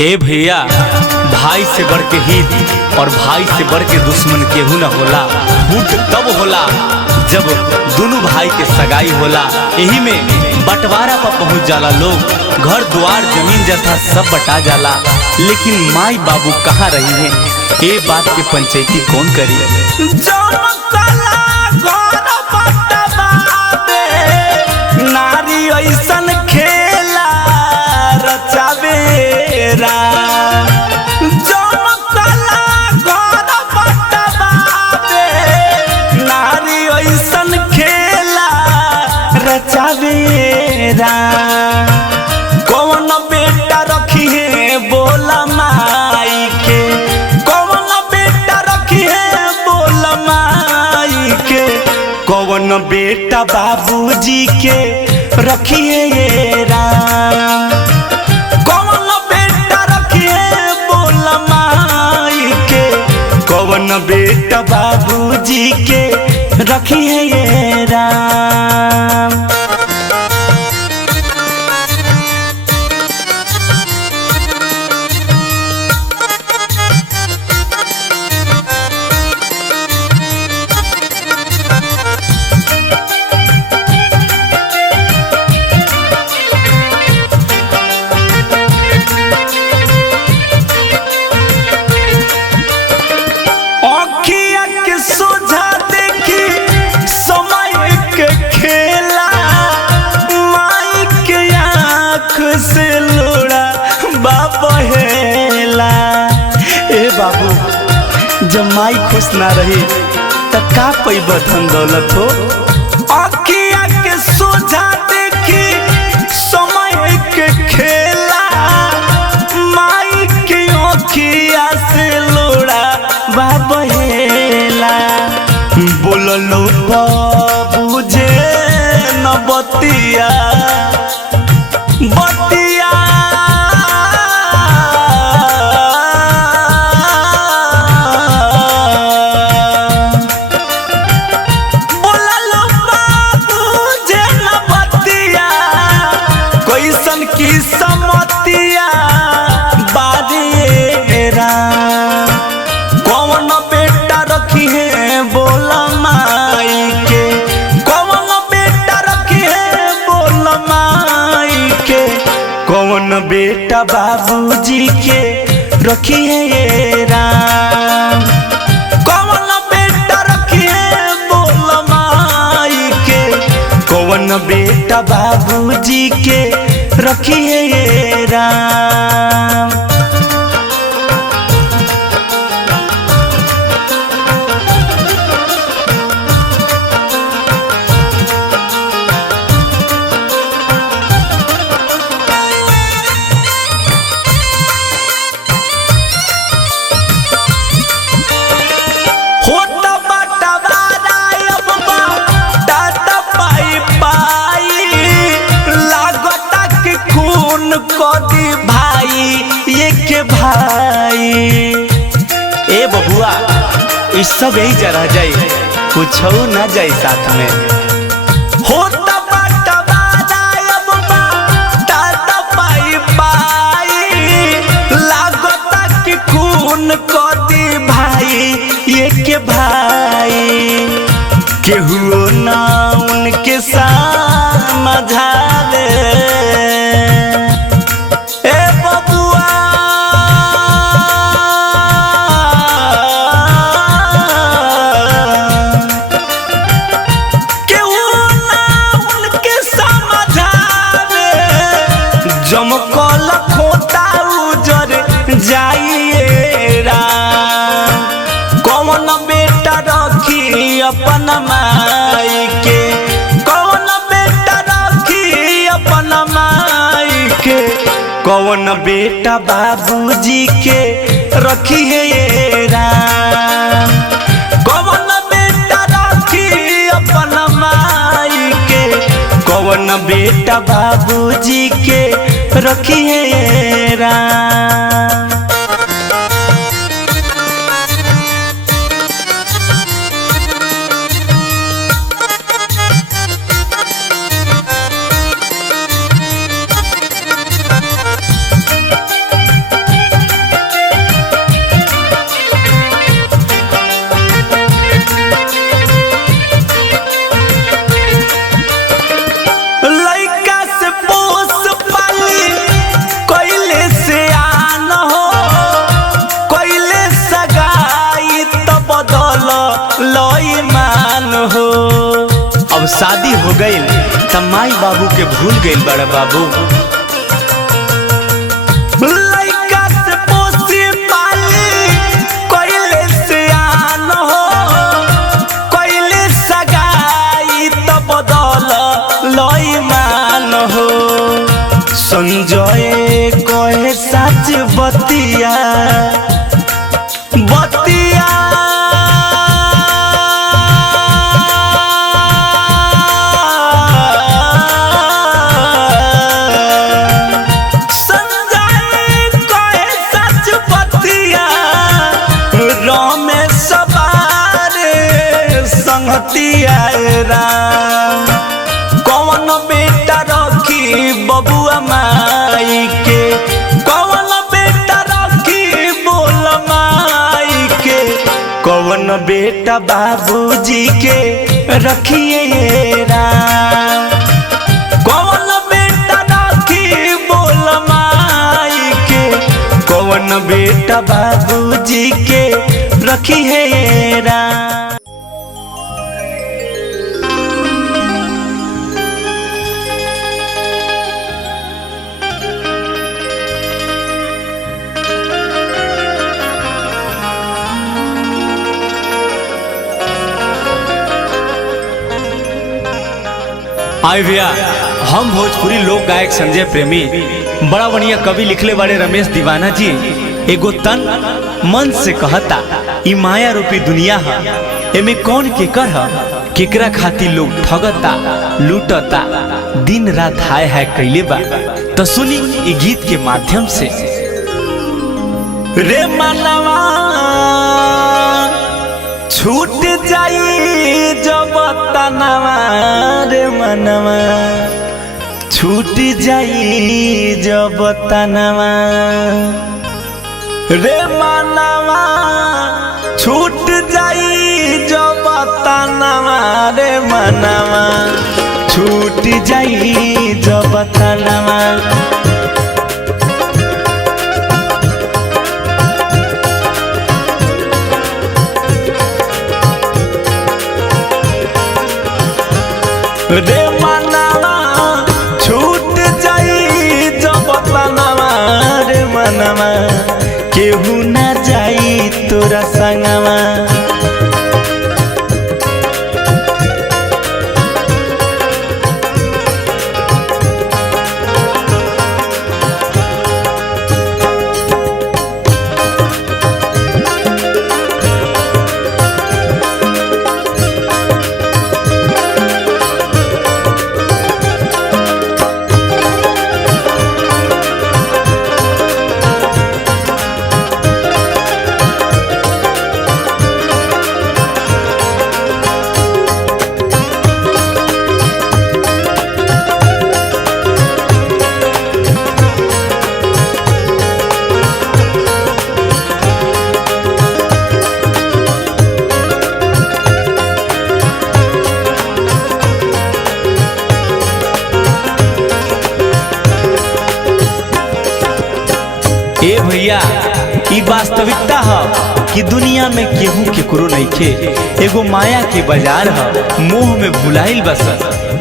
ए भैया, भाई से बढ़ के हित और भाई से बढ़ के दुश्मन केहू न होला। फूट तब होला जब दोनों भाई के सगाई होला। यही में बंटवारा पर पहुंच जाला लोग, घर द्वार जमीन जथा सब बटा जाला। लेकिन माई बाबू कहाँ रही है, ये बात के पंचायती कौन करी। नारी ऐसन खेला रचावेरा, नारी ऐसन खेला रचावेरा। कौन बेटा रखी है बोला माई के, कौन बेटा रखी है बोला माई के, कौन बेटा बाबूजी के रखिए ये राम। कौन बेटा रखिए बोला माई के, कौन बेटा बाबूजी के रखिए ये राम। से लोड़ा बाबहेला। ए बाबू, जब माई खुश ना रही त का पैबा धन दौलत हो। अखिया के सोझा देखी समय के खेला, माई के अखिया से लोड़ा बाबहेला। बोललो बाबू जे न बतिया बतिया, बोललो बाबू जे न बतिया, कैसन की समतिया बारिएरा। कौन बेटा रखी है बोला माई के, कौन बेटा रखी है बोला माई के, कौन बेटा बाबूजी के रखिए ये राम। कौन बेटा रखिए बोला माई के, कौन बेटा बाबूजी के रखिए ये राम। कदी भाई ये के भाई। ए बबुआ, इस सब यही जरा जाए, कुछ ना जाए साथ में। होता बटवारा अब दादा पाई पाई, लागता कि खून कदी भाई ये के भाई। केहू ना उनके समझावे, जमकल खोता उजर जाइए राम। कौन बेटा रखी अपन माई के, कौन बेटा रखी अपन माई के, कौन बेटा बाबूजी के रखिए ये राम। कौन बेटा रखी अपन माई के, कौन बेटा बाबूजी के रखिए राम। त माई बाबू के भूल गइल बड़ा बाबू। लइका से पोसी पाली कइले से आन हो, कइले सगाई त बदल लई मान हो। संजय कहे सच बतिया बतिया कौन बेटा रखी बबुआ माई के, कौन बेटा रखी बोल माई के, कौन बेटा बाबूजी के रखिए राम। कौन बेटा रखी बोल माई के, कौन बेटा बाबूजी के रखिए राम। आए भैया, हम भोजपुरी लोक गायक संजय प्रेमी बड़ा बढ़िया कवि लिखले बड़े रमेश दीवाना जी एगो तन मन से कहता ई माया रूपी दुनिया है, एमे कौन केकर है, केकरा खातिर लोग ठगता लूटता दिन रात हाय हाय कैले बा। तो सुनी ई गीत के माध्यम से। रे मनवा छूट जाई जब तनवा, रे मनवा छूट जाई जब तनवा, रे मनवा छूट जाई जब तनवा, रे मनवा छूट जाई जब तनवा। रे मनवा छूट जाई जब तनवा, रे मनवा केहू न जाई तोरा संगवा। ए भैया, ई वास्तविकता है कि दुनिया में केहू केकरो नइखे, एगो माया के बाजार है, मोह में भुलाइल बस।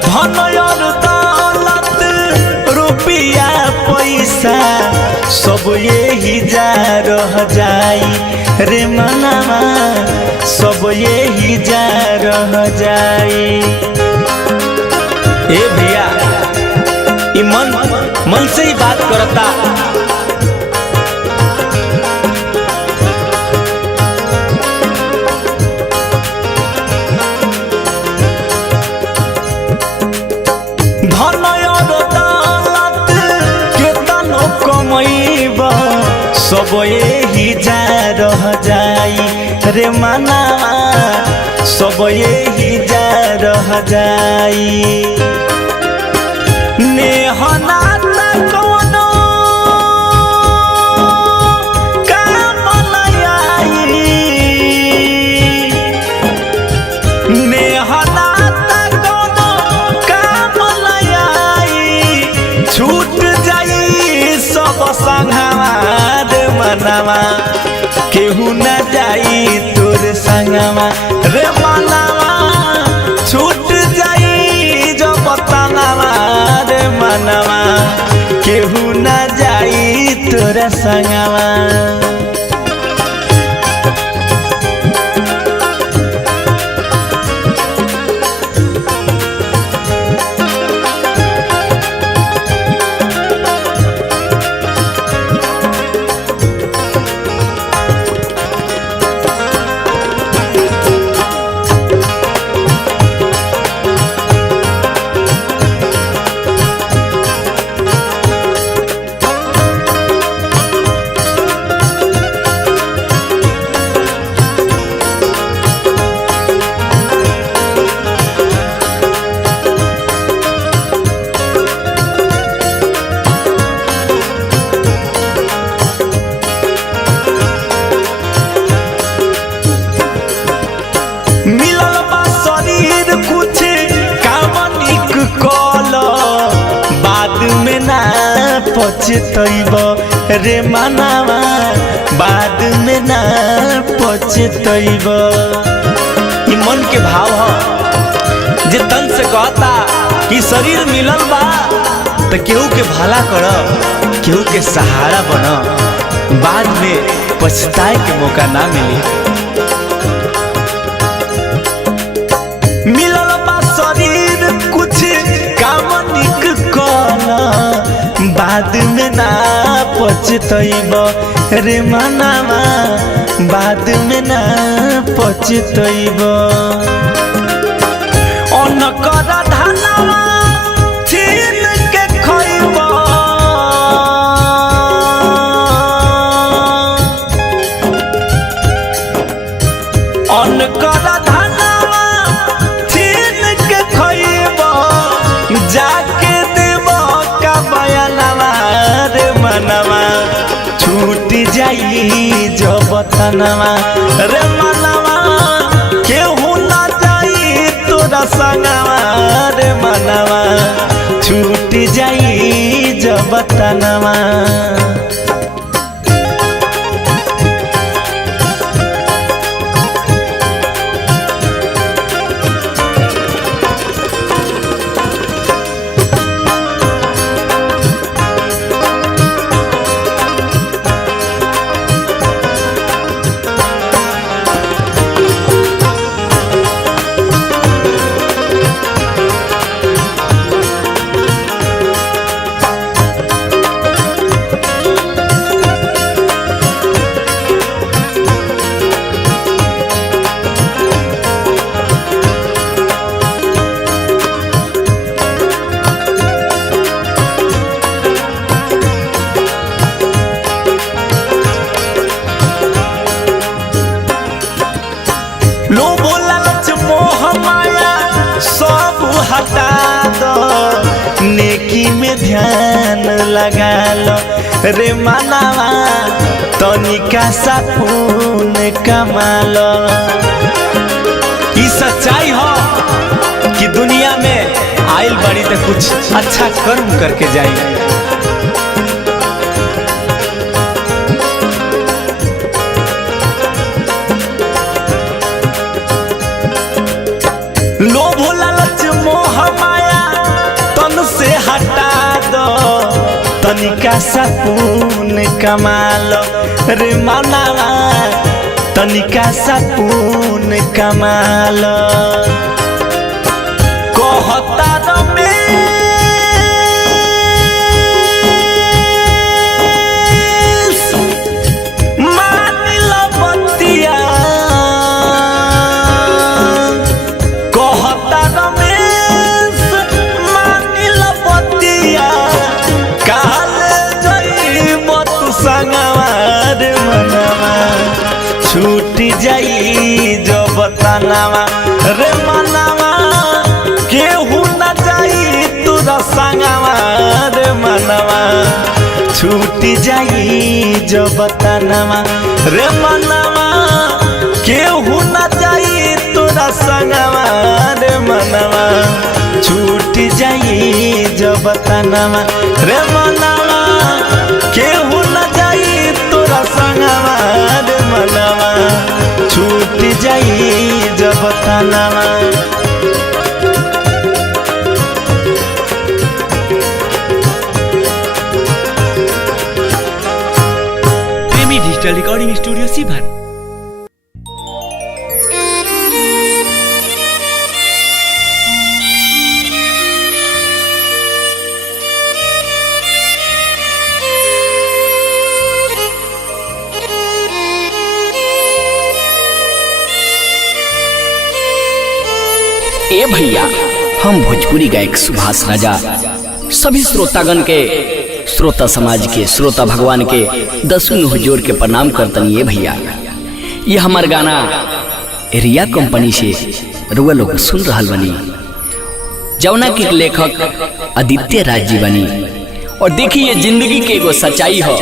धन और दौलत रुपया पैसा सब यही जा रह जाई, रे मनवा सब यही जा रह जाई। ए भैया, ई मन से ही बात करता। धन और दौलत केतनो कमैबा सब यही जा रह जाई, रे मनवा सब यही जा रह जाई। नेहना कोनो काम लयाई, नेहना कोनो काम लयाई, छूट जाई सब संगवा, रे मनवा केहू न जाई तोर संगवा, रे मनवा छूट जाई जब तना, केहू ना जाई तोरा संगवा। मिलल बा शरीर कुछ काम निक कल, बाद में ना पछतैब रे मनवा, बाद में ना पछतैब। ई मन के भाव ह जे तन से कहता कि शरीर मिलल बा तो केहू के भला कर, केहू के सहारा बन, बाद में पछताए के मौका ना मिली। मिलल बा शरीर कुछ काम निक कल, बाद में ना पछतैब रे मनवा, बाद में ना पछतैब। अनकर धनवा छीन के खइब, अनकर धनवा छीन के खइब, जाके देब का बयानवा रे मनवा, छूट जाई जब तनवा रे मनवा, केहू ना जाई तोरा संगवा रे मनवा, छूट जाई जब तनवा। लोभ लालच मोह माया सब हटा दो, नेकी में ध्यान लगा लो रे मनवा, तनिका सा पुण्य कमा लो। ई सच्चाई हो कि दुनिया में आइल बड़ी तो कुछ अच्छा कर्म करके जाई। लोभ लालच मोह माया तन से हटा दो, तनिका सा पुण्य कमा लो रे मनवा, तनिका सा पुण्य कमा लो। कहता रमेश मान लो बतिया, कहता रमेश मान लो बतिया, काले जइब तू संगवा रे मनवा, छूट जाई जब तनवा रे मनवा, केहू ना जाई तोरा संगवा रे मनवा, छूट जाई जब तनवा रे मनवा, केहू ना जाई तोरा संगवा रे मनवा, छूट जाई जब तनवा रे मनवा, केहू ना जाई तोरा संगवा रे मनवा, छूट जाई जब तनवा। प्रेमी डिजिटल रिकॉर्डिंग स्टूडियो सीभर। ए भैया, हम भोजपुरी गायक सुभाष राजा सभी श्रोतागण के, श्रोता समाज के, श्रोता भगवान के दसुन हुजूर के प्रणाम करतनी। ये भैया, ये हमार गाना रिया कंपनी से रुआ लोग सुन रहा बनी, जौना के लेखक आदित्य राज जी बनी। और देखिए, ये जिंदगी के एगो सच्चाई हो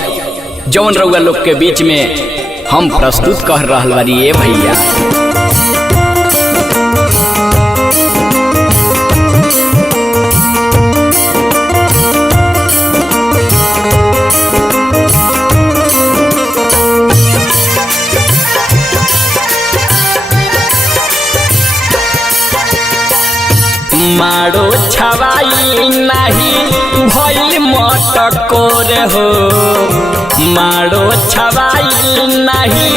जौन रुआ लोग के बीच में हम प्रस्तुत कर रहा बनी। ये भैया, मारो छवाई नहीं भइल मटकोर हो, मारो छवाई नहीं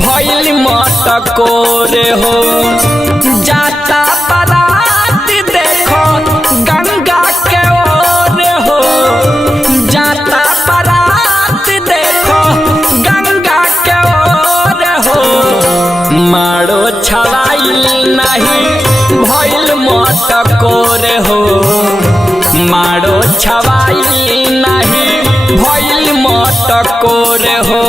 भइल मटकोर हो। जाता बारात देखो गंगा के ओर हो, जाता बारात देखो गंगा के ओर हो। मारो छवाई नहीं भइल मटकोर हो, मारो छवाई नहीं भइल मटकोर हो।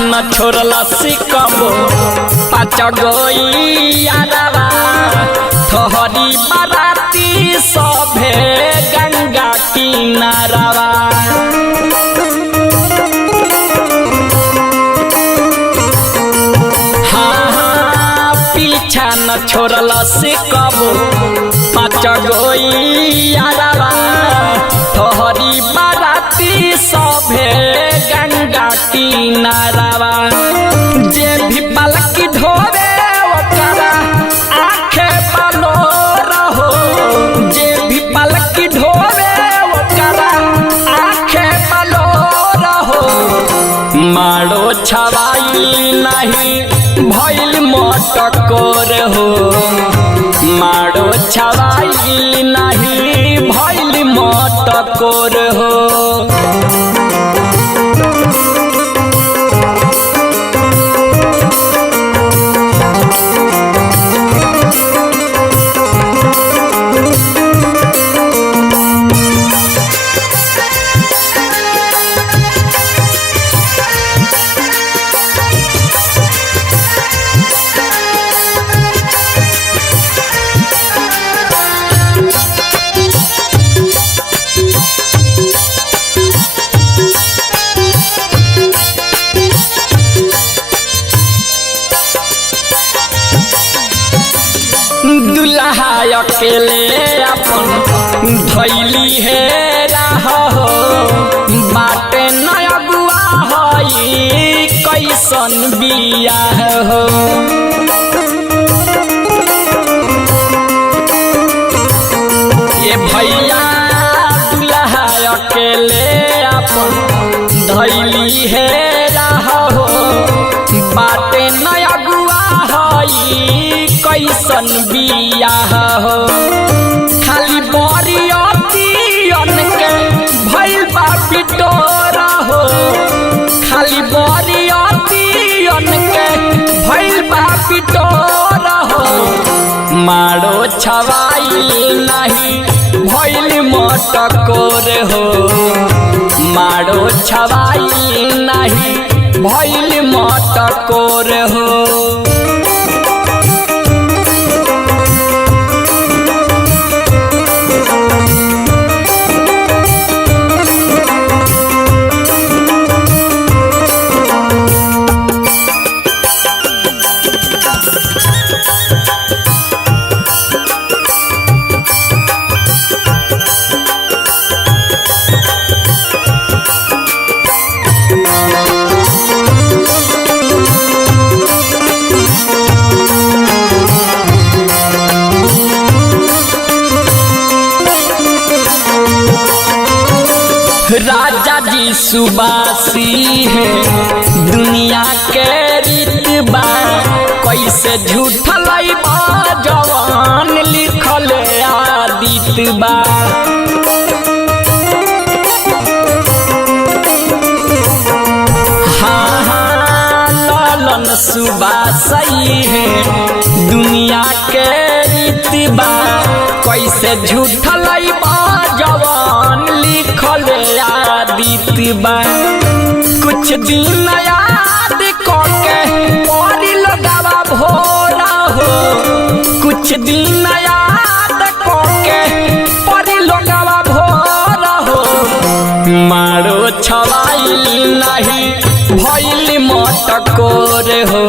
न छोड़ला सिकबो पाँच गोइयारवा, थोहरी बाराती सभे गंगा किनारवा। हाँ, पीछा न छोड़ला सिकबो पाँच गोइयारवा, थोहरी बाराती सभे गंगा किनारवा। जे भी पलकी ढोवे ओकरा आँखे बलो रहो, जे भी पलकी ढोवे ओकरा आँखे बलो रहो। मारो छवाई नहीं भइल मटकोर हो, मारो छवाई नहीं भइल मटकोर हो। दुल्हा अकेले अपन धैली है राह हो, बाटे न अगुआ हई कैसन बियाह हो। ये भैया, दुल्हा अकेले अपन धैली है राह हो, बाटे न अगुआ हई कैसन बियाह हो। खाली बरियतियन के भइल बा बिटोर हो, खाली बरियतियन के भइल बा बिटोर हो। मारो छवाई नहीं भइल मटकोर हो, मारो छवाई नहीं भइल मटकोर हो। सई सुबासी है दुनिया के रीत बा कैसे झूठ लइबा जवान लिखल आदित बा हाँ हाँ लालन सुबासी है दुनिया के रीत बा कैसे झूठ लइबा जवान लिखल आदित बा कुछ दिन याद करके परी लगावा भोरा हो कुछ दिन याद करके परी लगावा भोरा हो मारो छवाई नहीं भइल मटकोर हो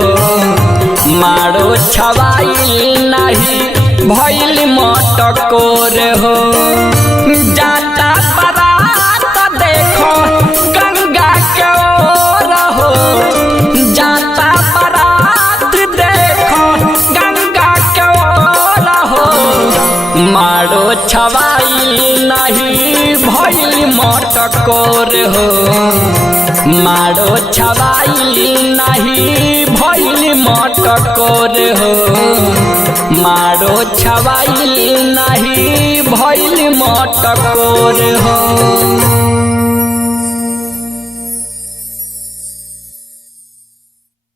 मारो छवाई नहीं भइल मटकोर हो जाता बारात देखो गंगा के ओर हो जाता बारात देखो गंगा के ओर हो मारो छवाई नहीं भइल मटकोर हो मारो छवाई नहीं भइल मटकोर हो मारो छवाई नहीं भइल मटकोर हो।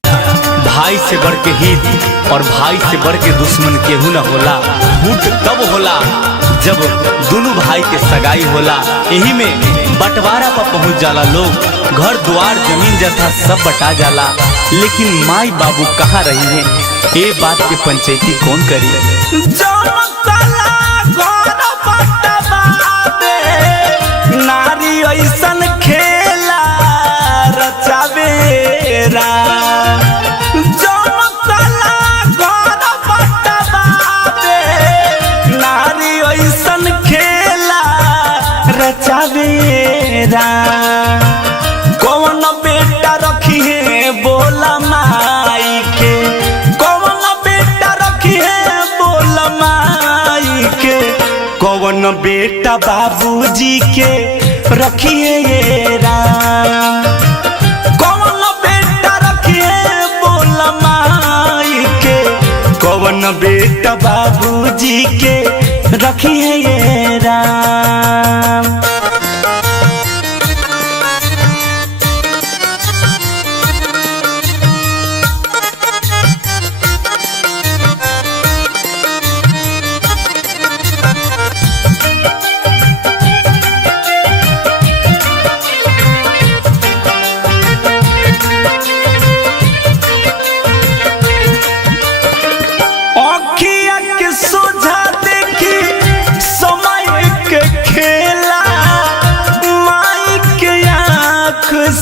भाई से बढ़ के हित और भाई से बढ़ के दुश्मन केहू न होला। फूट तब होला जब दोनों भाई के सगाई होला। यही में बंटवारा पर पहुंच जाला लोग, घर द्वार जमीन जथा सब बटा जाला, लेकिन माई बाबू कहाँ रही है ये बात के पंचायती कौन करी। नारी ऐसन खेला रचावेरा नारी ऐसन खेला रचावेरा कौन बेटा रखी है बोला माई के कौन बेटा रखी है बोला माई के कौन बेटा बाबूजी के रखिए ये राम कौन बेटा रखिए बोला माई के कौन बेटा बाबूजी के रखिए ये राम।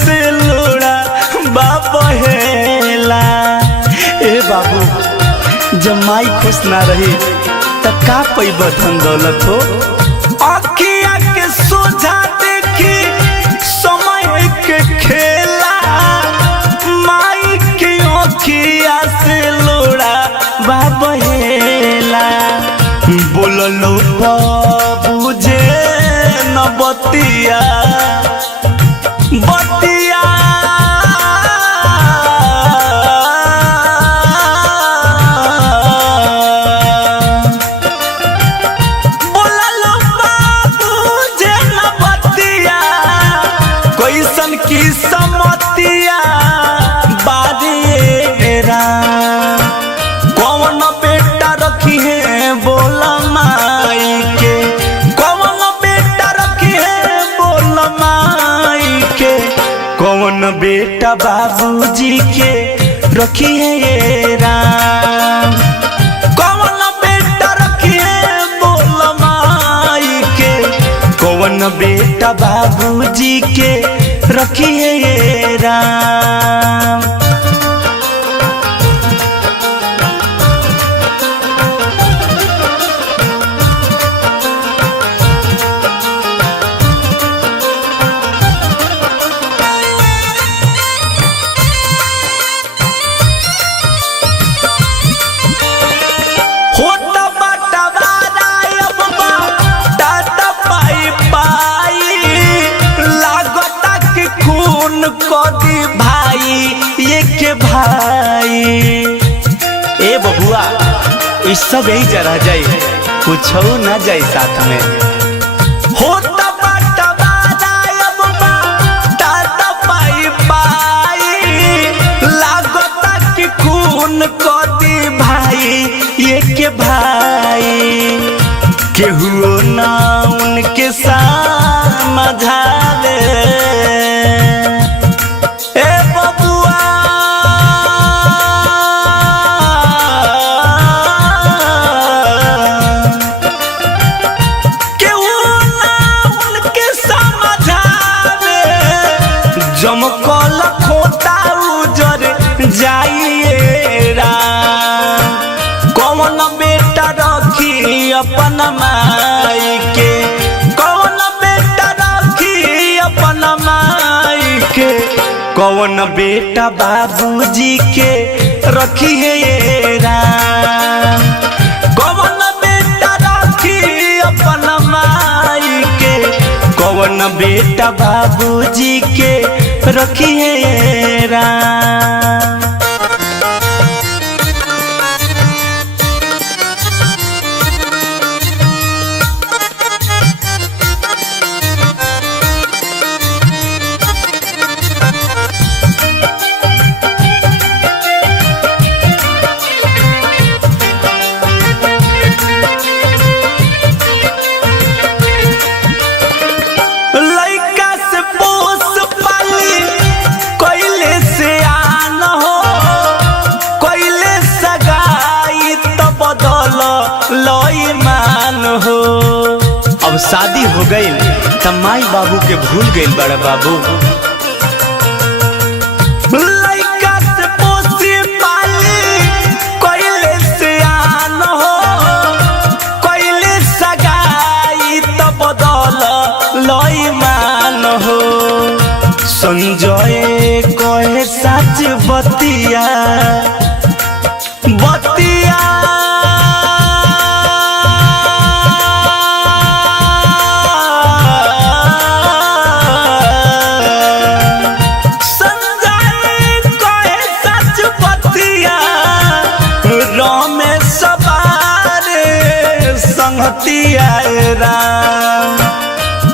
से लोड़ा बाबहेला ए बाबू जब माई खुश ना रही त का पैब धन दौलत हो। अखिया के सोझा देखी समय के खेला माई के अखिया से लोड़ा बाबहेला बोललो बाबू जे न बतिया बतिया बोललो बाबू जे न बतिया कैसन की समतिया बारिएरा कौन बेटा रखी है बोला माई के कौन बेटा रखी है बोला माई के कौन बेटा बाबूजी के रखिए ये राम कौन बेटा रखिए बोला माई के कौन बेटा बाबूजी के रखिए ये राम। इस सब यही जा रह जाए, कुछ ना जाए साथ में। होता बटवारा अब बाटा पाई पाई, लागता कि खून को दी भाई ये के भाई, केहू ना उनके समझावे। ए बबुआ केहू ना उनके समझावे, जमकल खोता उजर जाइए राम। कौन बेटा रखी अपन माई के, कौन बेटा रखी अपन माई के, कौन बेटा बाबूजी के रखी है राम। कौन बेटा रखी अपन माई के, कौन बेटा बाबूजी के रखी है राम। अब शादी हो गई तब माई बाबू के भूल गई बड़ा बाबू। लइका से पोसी पाली कोइले से आन हो, कोइले सगाई तो बदल लई मान हो। संजय कहे सच बतिया बतिया,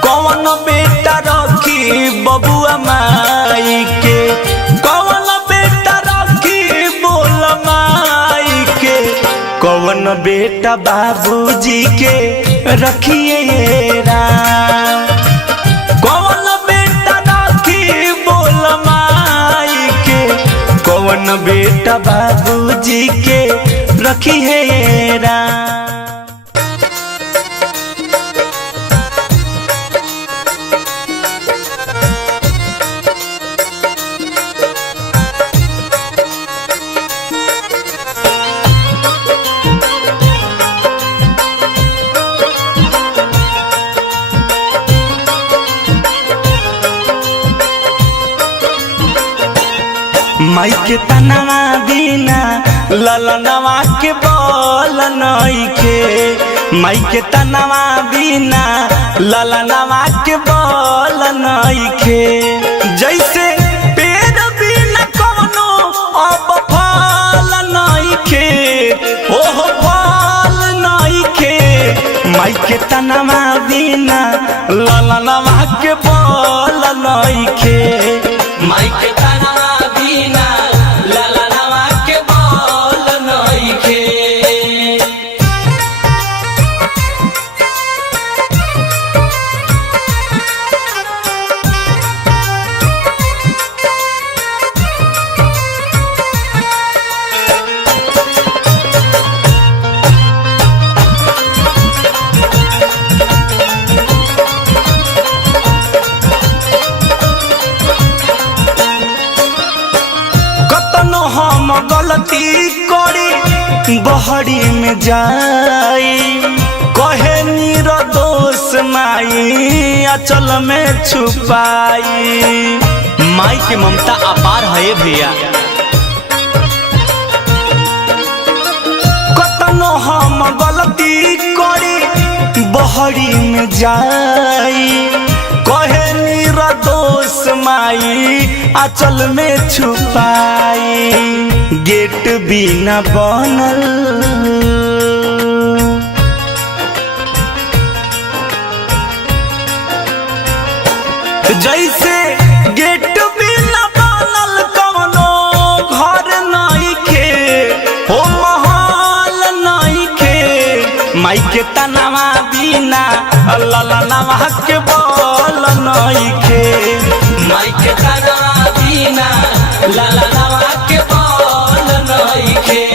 कौन बेटा रखी बबुआ माई के, कौन बेटा रखी बोल माई के, कौन बेटा बाबूजी के रखिए राम। कौन बेटा रखी बोल माई के, कौन बेटा बाबूजी के रखिए राम। माई के तनवा बिना ललनवा के बोल नइखे, माई के तनवा बिना ललनवा के बोल नइखे। जैसे पेड़ बिना कोनो अब फल नइखे, ओह फल नइखे। माई के तनवा बिना ललनवा के बोल नइखे, माई के गलती करी बहरी में जाई, कहे निर्दोष माई अचल में छुपाई। माई के ममता अपार है भैया, कतनो हम गलती करी बहरी में जाई, कहे निर्दोष माई आंचल में छुपाई। गेट भी न बनल माई के तनवा बिना ललनवा के बोल नइखे। माई के तनवा बिना ललनवा के बोल नइखे।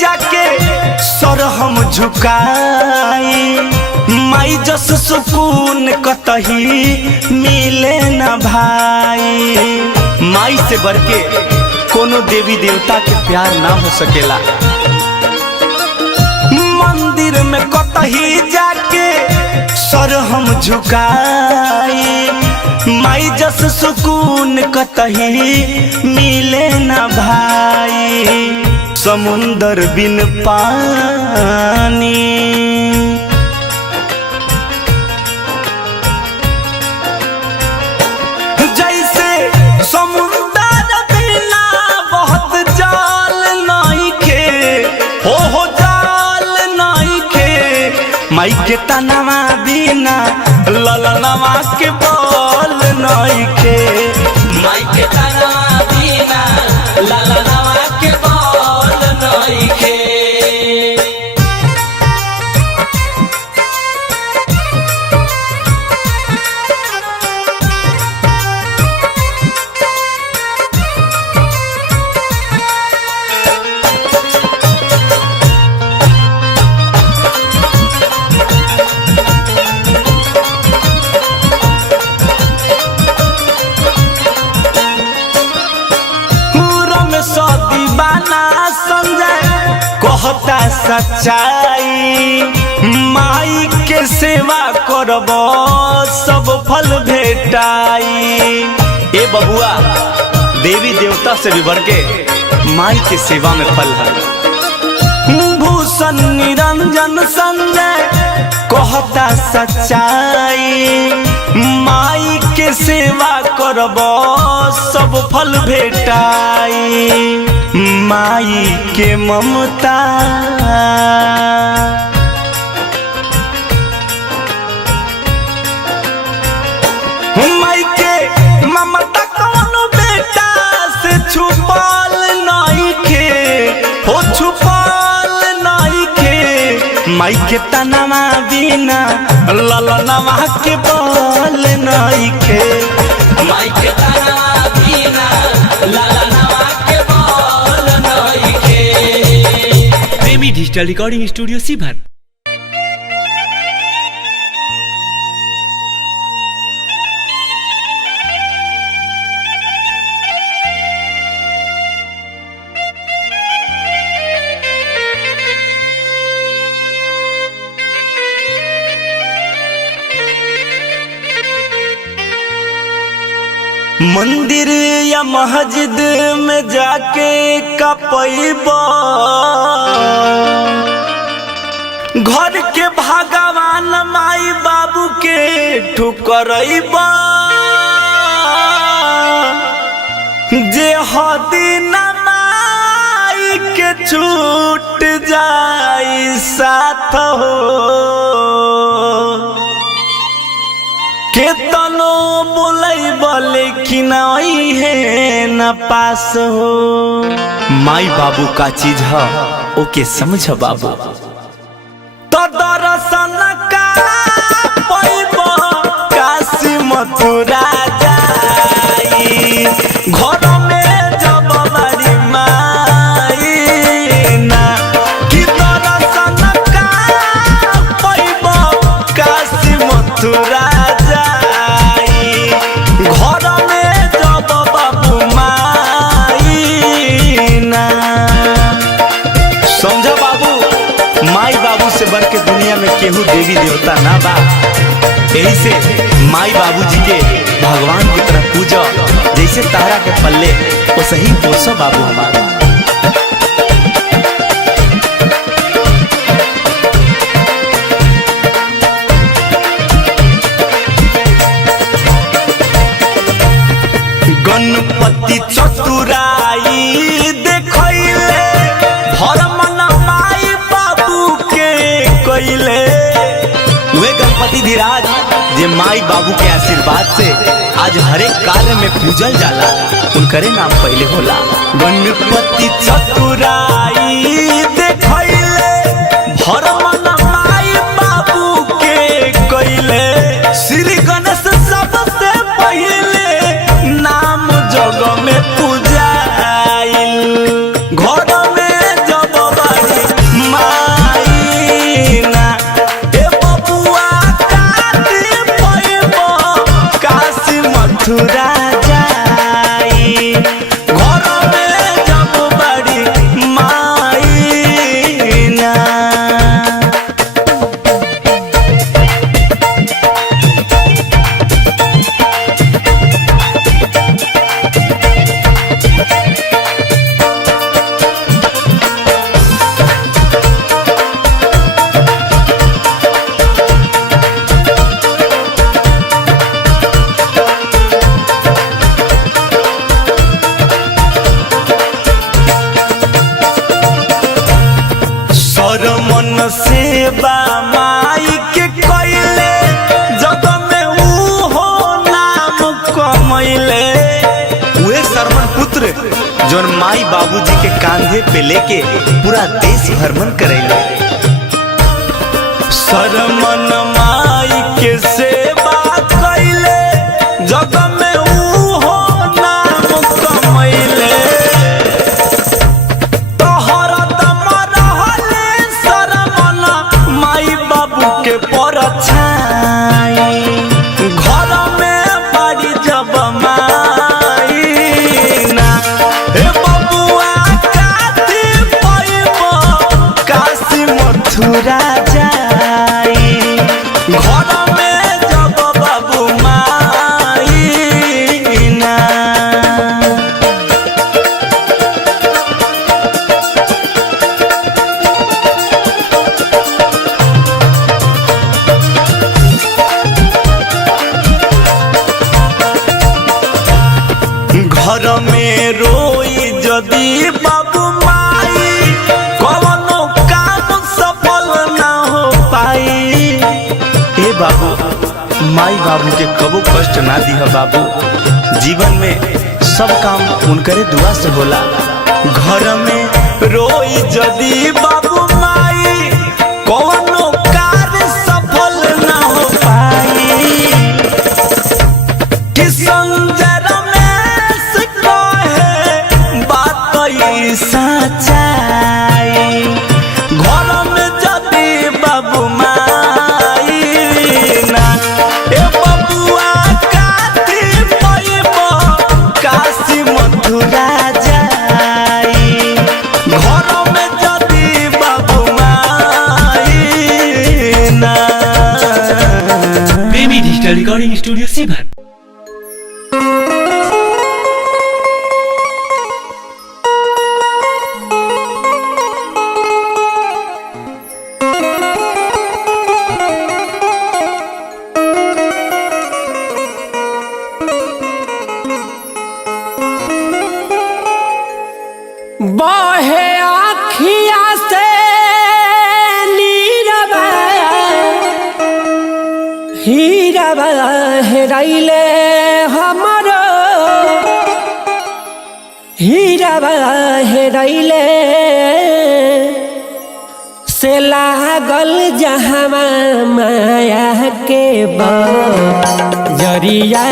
जाके सर हम झुकाई माई जस सुकून कतही मिले न भाई। माई से बढ़ के कोनो देवी देवता के प्यार ना हो सकेला। मंदिर में कतही जाके सर हम झुकाई माई जस सुकून कतही मिले न भाई। समुंदर बिन पानी जैसे समुंदर बिना बहुत जाल नइखे हो जाल नइखे। माई के तनवा बिना ललनवा के बोल नइखे। माई के तनवा बिना ललनवा के बोल नइखे। कहता सच्चाई माई के सेवा करब सब फल भेटाई। ए बबुआ देवी देवता से भी बढ़ के माई के सेवा में फल है। भूषण निरंजन संजय कहता सच्चाई माई के सेवा करब सब फल भेटाई। माई के ममता माई के ममता कौनो बेटा से छुपल नइखे हो छुपल नइखे। माई के तनवा बिना ललनवा के बोल नइखे। माई के तनवा बिना ललनवा के बोल नइखे। प्रेमी डिजिटल रिकॉर्डिंग स्टूडियो सीभर। मंदिर या मस्जिद में जाके कपैबा घर के भगवान माई बाबू के ठुकरैबा। जे हदिन माई के छूट जाई साथ हो केतनो बोलैब लेकिन है न पास हो। माई बाबू का चीज है ओके समझ बाबू। तो दर्शन का पैब काशी मथुरा जाई घर में जब बड़ी माई ना कि दर्शन का पैब काशी मथुरा से बढ़ के दुनिया में केहू देवी देवता ना बा। यही से माई बाबूजी के भगवान की तरह पूजा जैसे तारा के पल्ले वैसे ही पोसो बाबू हमारा। गणपति धीराज जे माई बाबू के आशीर्वाद से आज हरेक कार्य में पूजल जाला, उनकरे नाम पहले होला। गणपति चतुराई देखैले भरमन माई बाबू के कइले, श्री गणेश सबसे पहले नाम जग में पूजाइल। घर में जब बारी माई ना ए बबुआ काटी पैबो काशी मथुरा जाई। घर में जब बारी माई ना सरमन सेवा माई के कइले, जग में ऊ हो नाम कमैले। उहे सरमन पुत्र जोन माई बाबूजी के कांधे पे लेके पूरा देश भ्रमण करैले। सरमन माई के सेवा कइले, जग में ऊ हो नाम कमैले। के परछाई घर में बाड़ी जब माई ना ए बबुआ काटी पैबो काशी मथुरा जाई। घर में जब बाबू माई ना घर में रोई जदी बाबू माई, कवनो काम सफल ना हो पाई। ए बाबू, माई बाबू के कबो कष्ट ना दिह बाबू, जीवन में सब काम उनकरे दुआ से होला। घर में रोई जदी बाबू माई, कवनो कार्य सफल ना हो पाई। संजय सच्चाई घर में जदी बाबू माई ना ए बबुआ काटी पैबो काशी मथुरा जाई। घर में जदी बाबू माई ना। प्रेमी डिजिटल रिकॉर्डिंग स्टूडियो सीभर। बहे आखिया से नीरबा हीरबा हेराइले हमरो, हीरबा हेराइले से लागल जहवा माया के जरिया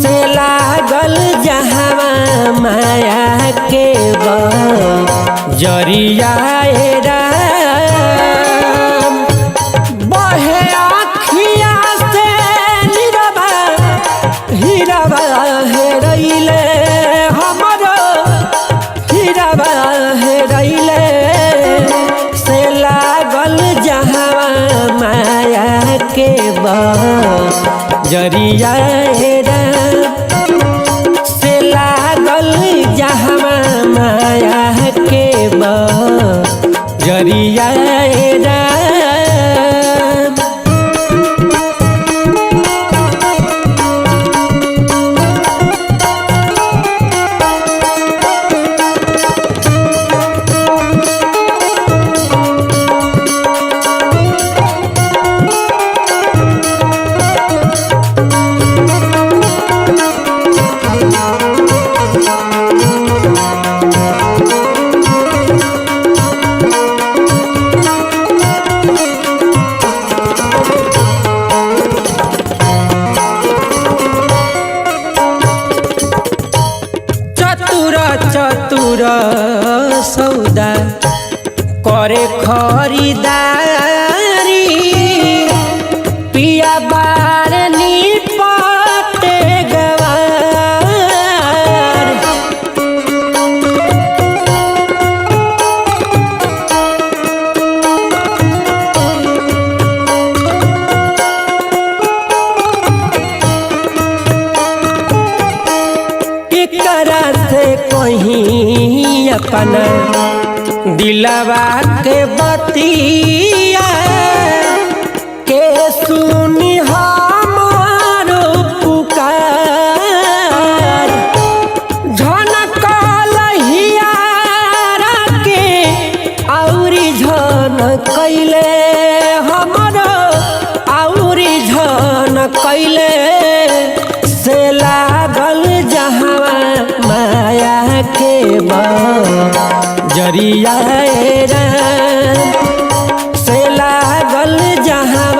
से लागल जहवा माया के जरिया बहे आखिया से नीरबा हीरबा हेराइले हमरो, हीरबा हेराइले से लागल जहवा माया के जरिया से लागल जहवा माया के जरिया दिलवा के बतिया के सुनी हमारो पुकार झनकल हियारा के औरी झन कैले हमरो औरी झन कैले से लागल जहाँ माया के जरिया से लागल जहाँ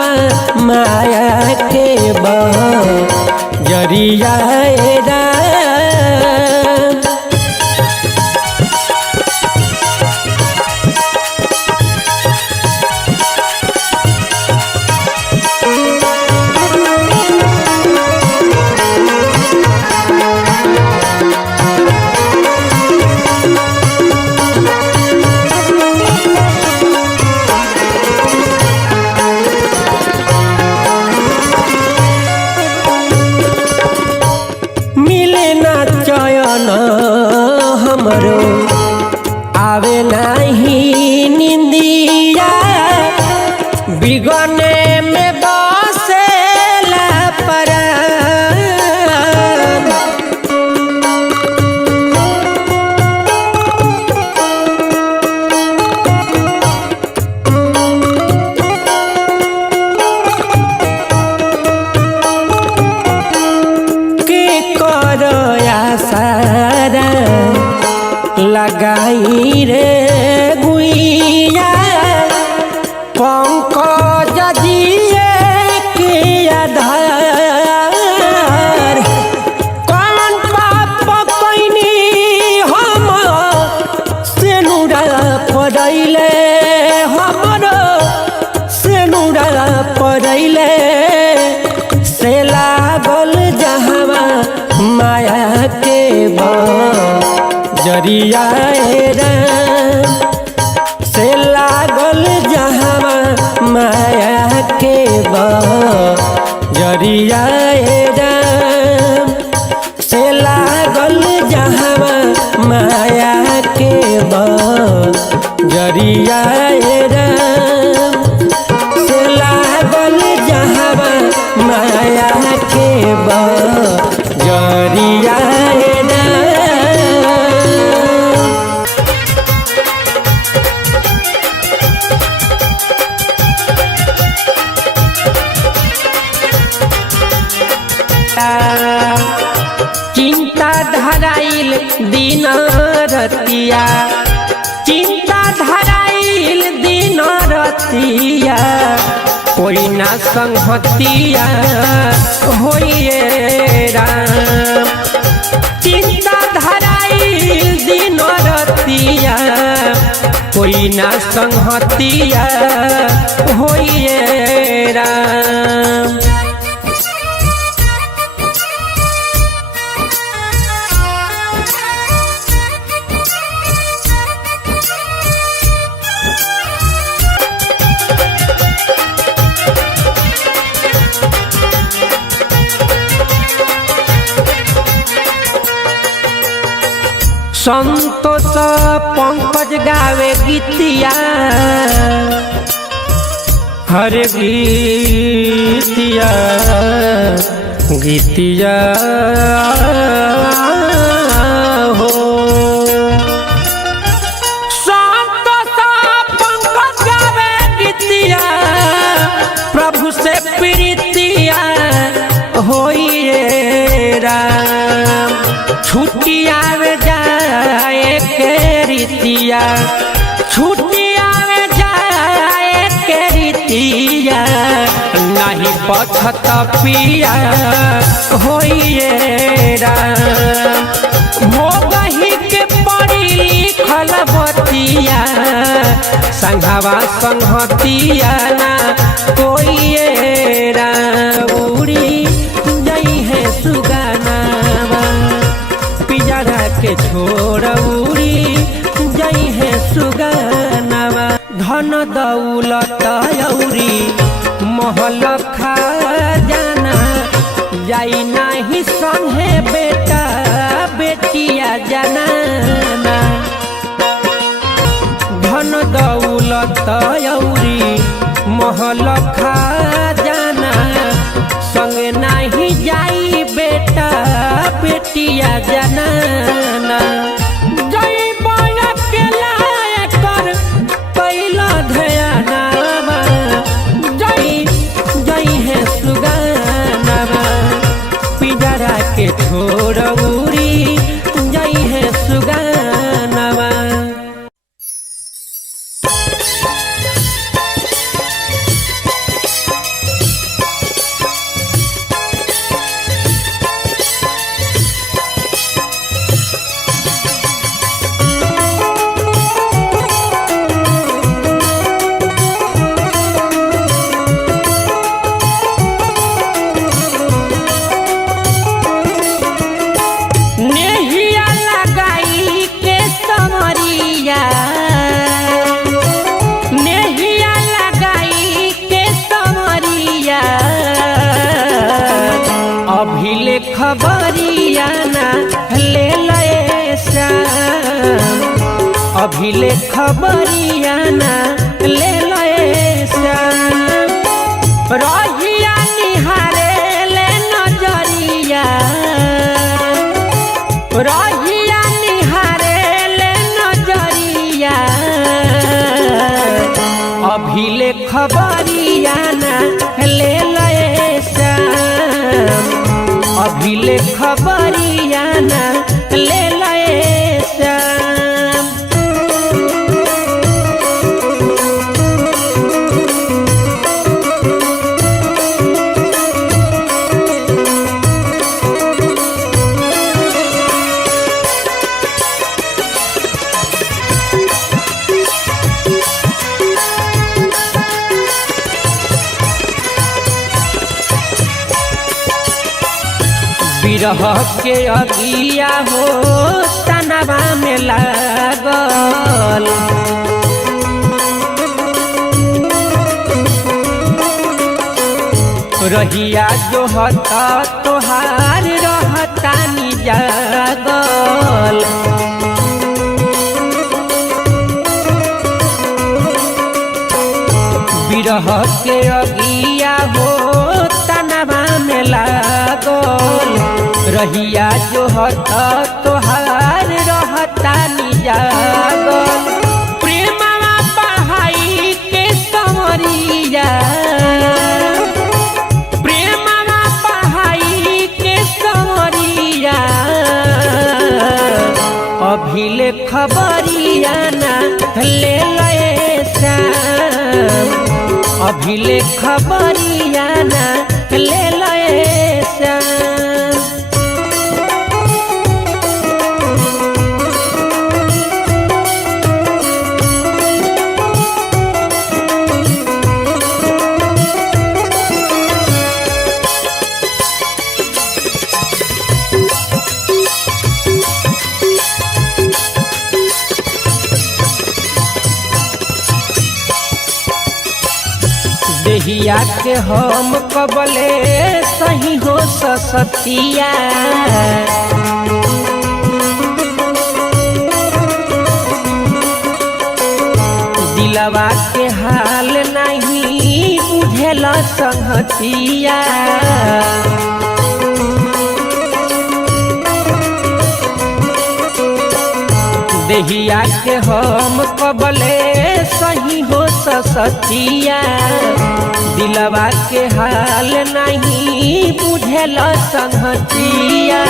माया के जरिया हमरो आवे नहीं निंदिया बिगने में बसेला परान के करया सारा लगाई रे गुइया पंकज जिए के आधार कौन पाप कैनी हम सेनुरा पड़ैले हमरो सेनुरा पड़ैले से लागल जहाँ माया के जरिया से लागल जहाँ माया के जरिया से लागल जहाँ माया के जरिया से लागल जहाँ माया के जरिया चिंता धराइल दिन रतिया चिंता धराइल दिन रतिया कोई ना संगतिया होइए राम चिंता धराइल दिन रतिया कोई ना संगतिया होइए राम संतोष पंकज गावे गीतिया हर गीतिया गीतिया हो संतोष पंकज गावे गीतिया प्रभु से प्रीतिया होइए राम छुट्टिया में जाए के रीतिया छुट्टिया में जाए के रीतिया नहीं पछत पिया होइए राम हो गही के पड़ी खलबतिया संघवा संहतिया ना कोई राउरी जई है सुगानावा पिजरा के छोड़ौरी जई है सुगानावा धन दौलत औरी महल खजाना जाई नाही संगे बेटा बेटिया जनाना धन दौलत औरी महल खजाना संग नहीं जाई बेटा बेटिया जनाना जई बड़ा केला कर कैला ध्यानावा जई है सुगानावा पिजरा के छोड़ उड़ी जई है सुगानावा। खबरिया ना ले श्याम अभिले खबरिया ना ले श्याम रहिया निहारे ले नजरिया रहिया निहारे ले नजरिया अभिले खबरिया ना ले श्याम अभिले खबरिया ना ले श्याम। बिरह के अगिया हो तनवा में लागल रहिया जो हता तोहार रहता नि जागल बिरह के अगिया हो तनवा में लागल रहिया जो हता तोहार रहता नि जागल प्रेमवा पढ़ाई के संवरिया प्रेमवा पढ़ाई के संवरिया अभिले खबरिया ना ले श्याम अभिले खबरिया ना ले श्याम। देहिया के हम कबले सही हो ससतिया दिलवा के हाल नहीं बुझेला संगतिया देहिया के हम कबले सही हो ससतिया दिलवा के हाल नहीं बुझेला संगतिया